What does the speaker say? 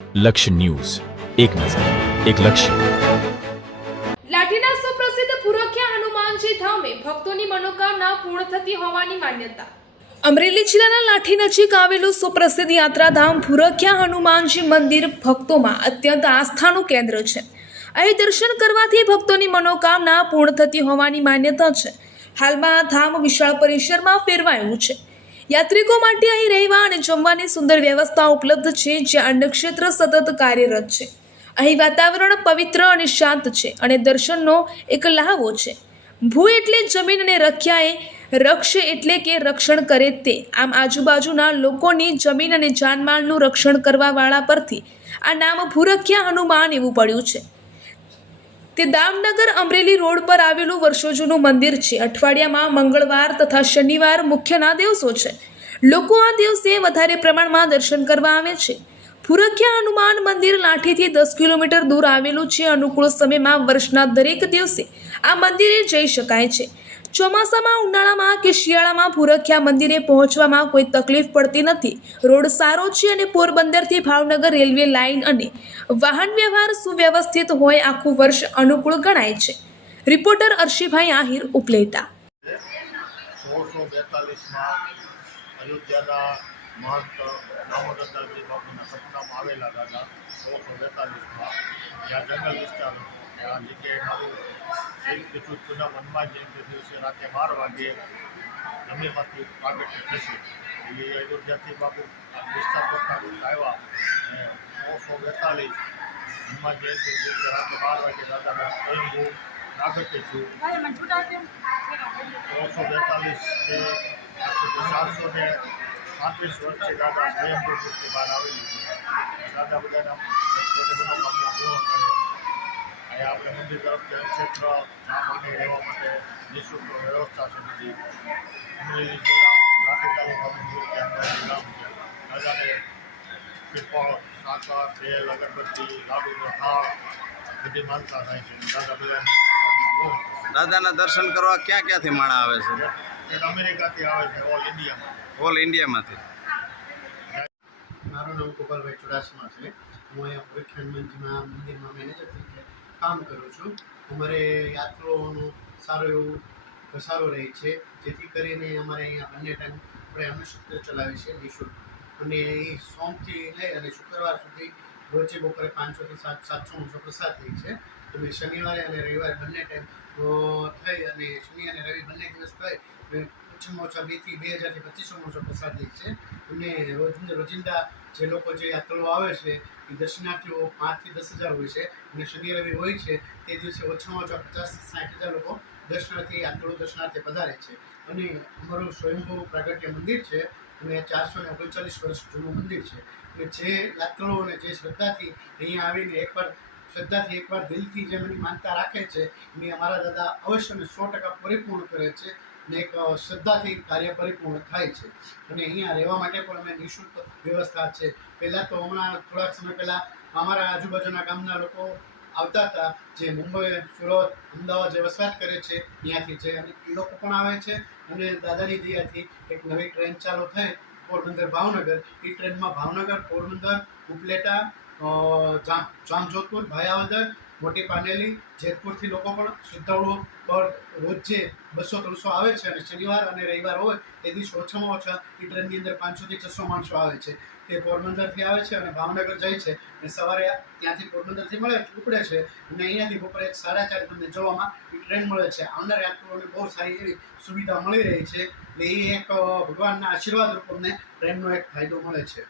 લક્ષ્ય ન્યૂઝ, એક નજર, એક લક્ષ્ય. લાઠીના સુપ્રસિદ્ધ પુરખ્યા હનુમાનજી ધામે ભક્તોની મનોકામના પૂર્ણ થતી હોવાની માન્યતા. અમરેલી જિલ્લાના લાઠી નજીક આવેલું સુપ્રસિદ્ધ યાત્રાધામ પુરખ્યા હનુમાનજી મંદિર ભક્તોમાં અત્યંત આસ્થાનું કેન્દ્ર છે. અહીં દર્શન કરવાથી ભક્તોની મનોકામના પૂર્ણ થતી હોવાની માન્યતા છે. હાલમાં આ ધામ વિશાળ પરિસરમાં ફેરવાયું છે. યાત્રિકો માટે અહીં રહેવા અને જમવાની સુંદર વ્યવસ્થા ઉપલબ્ધ છે, જ્યાં અન્નક્ષેત્ર સતત કાર્યરત છે. અહીં વાતાવરણ પવિત્ર અને શાંત છે અને દર્શનનો એક લહાવો છે. ભૂ એટલે જમીન અને રખ્યા એ રક્ષ એટલે કે રક્ષણ કરે તે. આમ આજુબાજુના લોકોની જમીન અને જાનમાલનું રક્ષણ કરવાવાળા પરથી આ નામ ભૂરખ્યા હનુમાન એવું પડ્યું છે. તે દામનગર અમરેલી રોડ પર આવેલું વર્ષો જૂનું મંદિર છે. અઠવાડિયામાં મંગળવાર તથા શનિવાર મુખ્યના દિવસો છે. લોકો આ દિવસે વધારે પ્રમાણમાં દર્શન કરવા આવે છે. પુરખ્યા હનુમાન મંદિર લાઠીથી 10 કિલોમીટર દૂર આવેલું છે. અનુકૂળ સમયમાં વર્ષના દરેક દિવસે આ મંદિરે જઈ શકાય છે. ચોમાસામાં, ઉનાળામાં કે શિયાળામાં પુરખ્યા મંદિરે પહોંચવામાં કોઈ તકલીફ પડતી નથી. રોડ સારો છે અને પોરબંદરથી ભાવનગર રેલવે લાઇન અને વાહન વ્યવહાર સુવ્યવસ્થિત હોય. આખું વર્ષ અનુકૂળ ગણાય છે. રિપોર્ટર અર્શીભાઈ આહિર, ઉપલેટા. 1642માં અયોધ્યાના મહંત દામોદરદાસજી બાપુના સપનામાં આવેલા દાદા 1642માં જ્યાં જંગલ વિસ્તાર ત્યાં જગ્યાએ નવું શ્રી પૂનમ હનુમાન જયંતિ દિવસે રાતે 12 વાગે જમીનમાંથી પ્રાગટ્ય થશે. એ અયોધ્યાથી બાપુ વિસ્તાર આવ્યા અને 1642 હનુમાન જયંતિ દિવસે રાતે 12 વાગે દાદાના સ્વયંભૂ પ્રાગટ્ય થયું. 1642 છે 435 વર્ષથી દાદા સ્વયંભૂ મૂર્તિ બહાર આવેલી છે. દાદા બધાના ભક્તોની મનોકામના પૂર્ણ કરે. અહીંયા આપણે મંદિર તરફથી ક્ષેત્ર પાણી રહેવા માટે નિઃશુલ્ક વ્યવસ્થા છે બધી. અમરેલી જિલ્લા લાઠી તાલુકાનું ગામ છે. દાદાને પીપળ, સાકર, તેલ, અગરબત્તી, લાડુનો થાળ બધી માનતા થાય છે. દાદા બધાને દાદાના દર્શન કરવા ક્યાં ક્યાંથી માણા આવે છે? એ અમેરિકાથી આવે છે, ઓલ ઇન્ડિયામાં. ઓલ ઇન્ડિયામાંથી. મારું નામ ગોપાલભાઈ ચુડાસમા છે. હું અહીંયા પુરખ્યા હનુમાનજીના મંદિરમાં મેનેજર તરીકે કામ કરું છું. અમારે યાત્રાઓનો સારો એવું ઘસારો રહે છે, જેથી કરીને અમારે અહીંયા બંને ટાઈમ આપણે અન્નક્ષેત્ર ચલાવીએ છીએ નિઃશુલ્ક. અને એ સોમથી લઈ અને શુક્રવાર સુધી રોજે બપોરે 500 થી 700 પ્રસાદ થઈ છે. અને શનિવારે અને રવિવારે બંને ટાઈમ થઈ અને શનિ અને રવિ બંને દિવસ થઈ ઓછામાં ઓછા 2,000 થી 2,500 પ્રસાદ લે છે. અને રોજિંદા જે લોકો જે યાત્રાઓ આવે છે એ દર્શનાર્થીઓ 5,000 થી 10,000 હોય છે. અને શનિ રવિ હોય છે તે દિવસે ઓછામાં ઓછા 50,000 થી 60,000 લોકો દર્શનાર્થે પધારે છે. અને અમારું સ્વયંભૂ પ્રાગટ્ય મંદિર છે અને 439 વર્ષ જૂનું મંદિર છે. અને જે યાત્રાઓ અને જે શ્રદ્ધાથી અહીંયા આવીને એકવાર દિલથી જે એમની માનતા રાખે છે એની અમારા દાદા અવશ્ય અને 100% પરિપૂર્ણ કરે છે. અને એક શ્રદ્ધાથી કાર્ય પરિપૂર્ણ થાય છે. અને અહીંયા રહેવા માટે પણ અમે નિઃશુલ્ક વ્યવસ્થા છે. પહેલાં તો હમણાં થોડાક સમય પહેલાં અમારા આજુબાજુના ગામના લોકો આવતા હતા, જે મુંબઈ, સુરત, અમદાવાદ જે વસવાટ કરે છે ત્યાંથી છે, અને એ લોકો પણ આવે છે. અને દાદાની દયાથી એક નવી ટ્રેન ચાલુ થઈ પોરબંદર ભાવનગર. એ ટ્રેનમાં ભાવનગર, પોરબંદર, ઉપલેટા, જામજોધપુર, ભાયાવદર, મોટી પાનેલી, જેતપુરથી લોકો પણ શ્રદ્ધાળુઓ પર રોજે 200-300 આવે છે. અને શનિવાર અને રવિવાર હોય તે દિવસે ઓછામાં ઓછા એ ટ્રેનની અંદર 500 થી 600 માણસો આવે છે. તે પોરબંદરથી આવે છે અને ભાવનગર જાય છે. અને સવારે ત્યાંથી પોરબંદરથી ઉપડે છે અને અહીંયાથી બપોરે 4:30 તમને જવામાં એ ટ્રેન મળે છે. આવનાર યાત્રીઓને બહુ સારી એવી સુવિધા મળી રહી છે. એટલે એ એક ભગવાનના આશીર્વાદ રૂપ અમને ટ્રેનનો એક ફાયદો મળે છે.